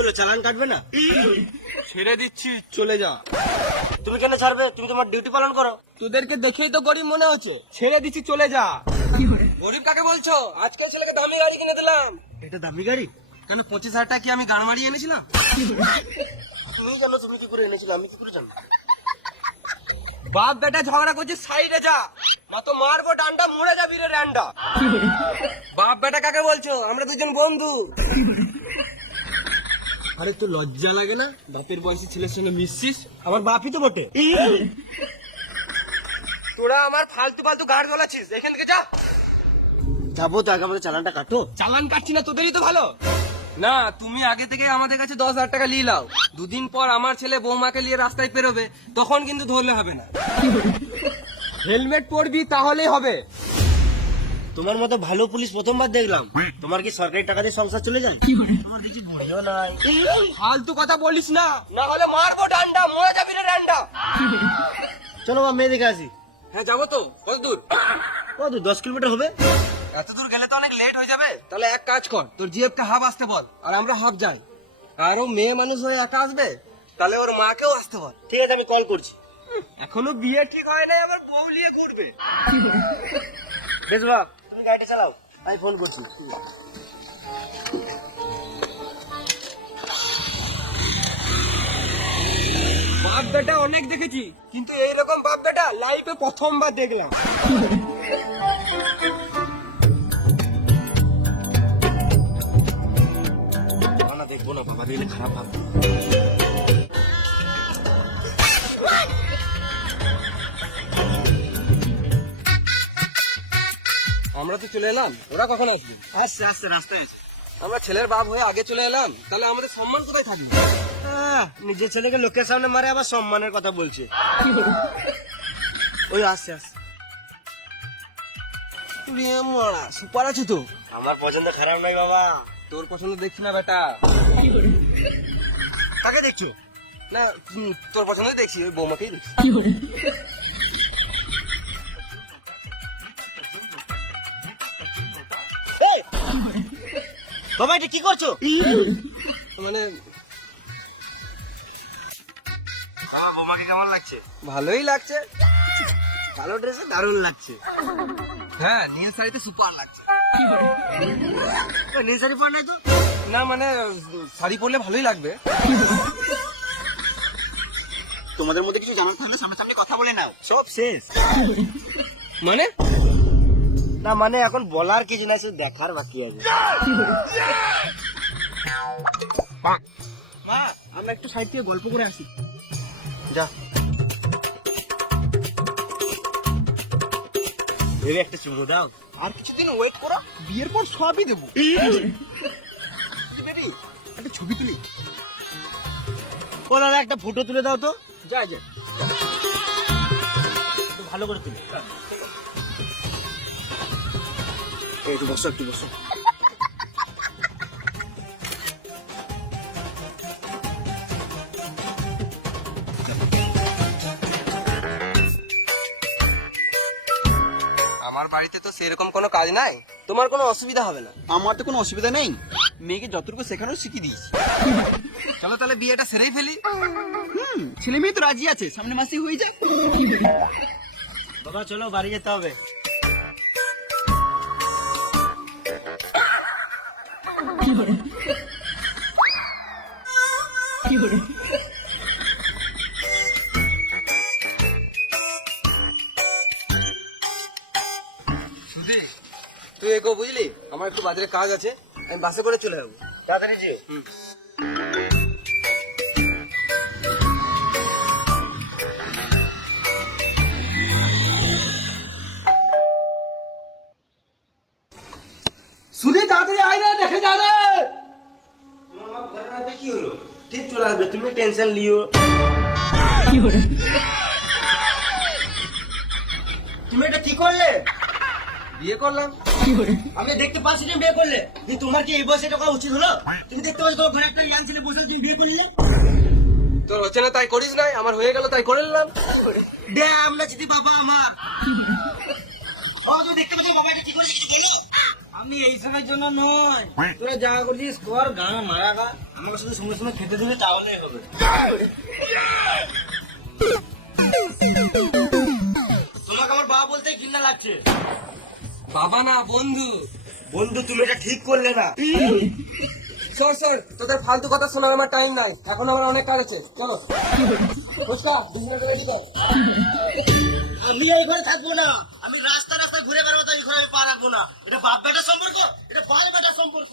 হলো চালান কাটবে না? ছেড়ে দিচ্ছি। চলে যা। তুমি কেন ছাড়বে? তুমি তোমার ডিউটি পালন করো। তোদেরকে দেখেই তো গরিব মনে হচ্ছে। ছেড়ে দিচ্ছি চলে যা। গরিব কাকে বলছো? আজকাল ছেলেকে দামি গাড়ি কিনে দিলাম। এটা দামি গাড়ি? কেন পঁচিশ হাজার টাকা কি আমি গান মারিয়ে এনেছিলাম? তুমি জানো তুমি কি করে এনেছিলে? আমি কি করে জানো বাপ বেটা ঝগড়া করছিস সাইডে যা। মা তো মারবো ডান্ডা মরে যাবি রে ডান্ডা বাপ বেটা কাকে বলছো? আমরা দুজন বন্ধু। আরে তো লজ্জা লাগে না? বাপের বয়সী ছেলের সঙ্গে মিশছিস? আমার বাপই তো বটে। তোরা আমার ফালতু ফালতু গাড় গলাচ্ছিস এখান থেকে যা। যাব তো আগে আমাদের চালানটা কাটো। চালান কাটছি না তোদেরই তো ভালো। না তুমি আগে থেকে আমাদের কাছে দশ হাজার টাকা নিয়ে লাও দুদিন পর আমার ছেলে বৌমাকে নিয়ে রাস্তায় পেরোবে তখন কিন্তু ধরলে হবে না। হেলমেট পরবি তাহলেই হবে। তোমার মতো ভালো পুলিশ প্রথমবার দেখলাম। তোমার কি সরকারি টাকা দিয়ে সংসার চলে যায়? বুঝিও নাই। ফালতু কথা বলিস না। না হলে মারবো ডান্ডা মরে যাবি রে ডান্ডা। চলো বা মেয়ে দেখে আসি। হ্যাঁ যাব তো। কত দূর? কত দশ কিলোমিটার হবে? এত দূর গেলে তো অনেক লেট হয়ে যাবে। তাহলে এক কাজ কর তোর জিএফকে হাফ আসতে বল আর আমরা হাফ যাই। আর ও মেয়ে মানুষ হয়ে একা আসবে তাহলে ওর মাকেও আসতে বল। ঠিক আছে আমি কল করছি। এখনও বিয়ে ঠিক হয় নাই আমার বউ নিয়ে ঘুরবে। বেশ বা তুমি গাড়িটা চালাও। আমি ফোন করছি। বাপ বেটা অনেক দেখেছি। কিন্তু এইরকম বাপ বেটা লাইফে প্রথমবার দেখলাম। দেখব না বাবা দেখলে খারাপ ভাববে আমরা তো চলে এলাম। ওরা কখন আসবে? আসছে আসছে রাস্তায় আমরা ছেলের বাপ হয়ে আগে চলে এলাম। তাহলে আমাদের সম্মান কোথায় থাকবে? নিজের ছেলেকে লোকের সামনে মারে, আবার সম্মানের কথা বলছে। ওই, আসছে আসছে। মরা, সুপার আছে তো। আমার পছন্দ খারাপ নয় বাবা, তোর পছন্দ দেখছি না বেটা। কাকে দেখছ? না তোর পছন্দ দেখছি, ওই বৌমাকেই দেখছি। বাবা, এটা কি করছ? মানে কেমন লাগছে? ভালোই লাগছে। কালো ড্রেসে দারুণ লাগছে। হ্যাঁ নীল শাড়িতে সুপার লাগছে। নীল শাড়ি পর নাই তো? না মানে শাড়ি পরলে ভালোই লাগবে। তোমাদের মধ্যে কিছু জানার থাকলে সামনে সামনে কথা বলে নাও। সব শেষ। মানে? না মানে এখন বলার কিছু নাই শুধু দেখার বাকি আছে। মা আমরা একটু সাইড থেকে গল্প করে আসি। যা। ভেবে একটা চুমু দাও। আর কিছুদিন ওয়েট করো বিয়ের পর সবই দেবো। একটা ছবি তুলি। ও দাদা একটা ফটো তুলে দাও তো। যা যা। ভালো করে তুলে। এই একটু বসো একটু বসো। আমার বাড়িতে তো সেরকম কোনো কাজ নাই। তোমার কোনো অসুবিধা হবে না। আমার তো কোনো অসুবিধা নেই। মেয়েকে যতটুকু শেখানো শিখিয়ে দিয়েছি। চলো তাহলে বিয়েটা সেরেই ফেলি। হুম ছেলে মেয়ে তো রাজি আছে। সামনে মাসে হয়ে যায় বাবা চলো বাড়ি যেতে হবে। তুই এগো বুঝলি? আমার একটু বাজারে কাজ আছে আমি বাসে করে চলে যাব। তাড়াতাড়ি যেও। সুধি তাড়াতাড়ি আয় না দেখে যা রে। কি হলো? ঠিক চলে আসবে তুমি টেনশন লিও তুমি এটা কি করলে? বিয়ে করলাম। আমি দেখতে পাচ্ছি তুমি বিয়ে করলে। তোমার কি এই বয়সে উচিত হলো? তুমি দেখতে পাচ্ছ তোমার ঘরে একটা ছেলে বসে তুমি বিয়ে করলে? তোর হচ্ছে না তাই করিস নাই আমার হয়ে গেল তাই করে নিলাম। ড্যাম না চিঠি বাবা আমার। ও তুমি দেখতে পাচ্ছ বাবা এটা কি কিছু বলো। আমি জন্য নয়। তোরা যা করছিস কর গান মারা গা। আমাকে শুধু সঙ্গে সঙ্গে খেতে দিলে তাহলেই হবে। তোমাকে আমার বাবা বলতে ঘৃণা লাগছে। বাবা না বন্ধু। বন্ধু তুমি এটা ঠিক করলে না। সর সর তোদের ফালতু কথা শোনার আমার টাইম নাই। এখন আমার অনেক কাজ আছে। চলো। আমি এই ঘরে থাকব না। আমি রাস্তা রাস্তা ঘুরে বেড়াবো তাই ঘরে আমি পা রাখব না। এটা বাপ বেটার সম্পর্ক? এটা বাল বেটার সম্পর্ক?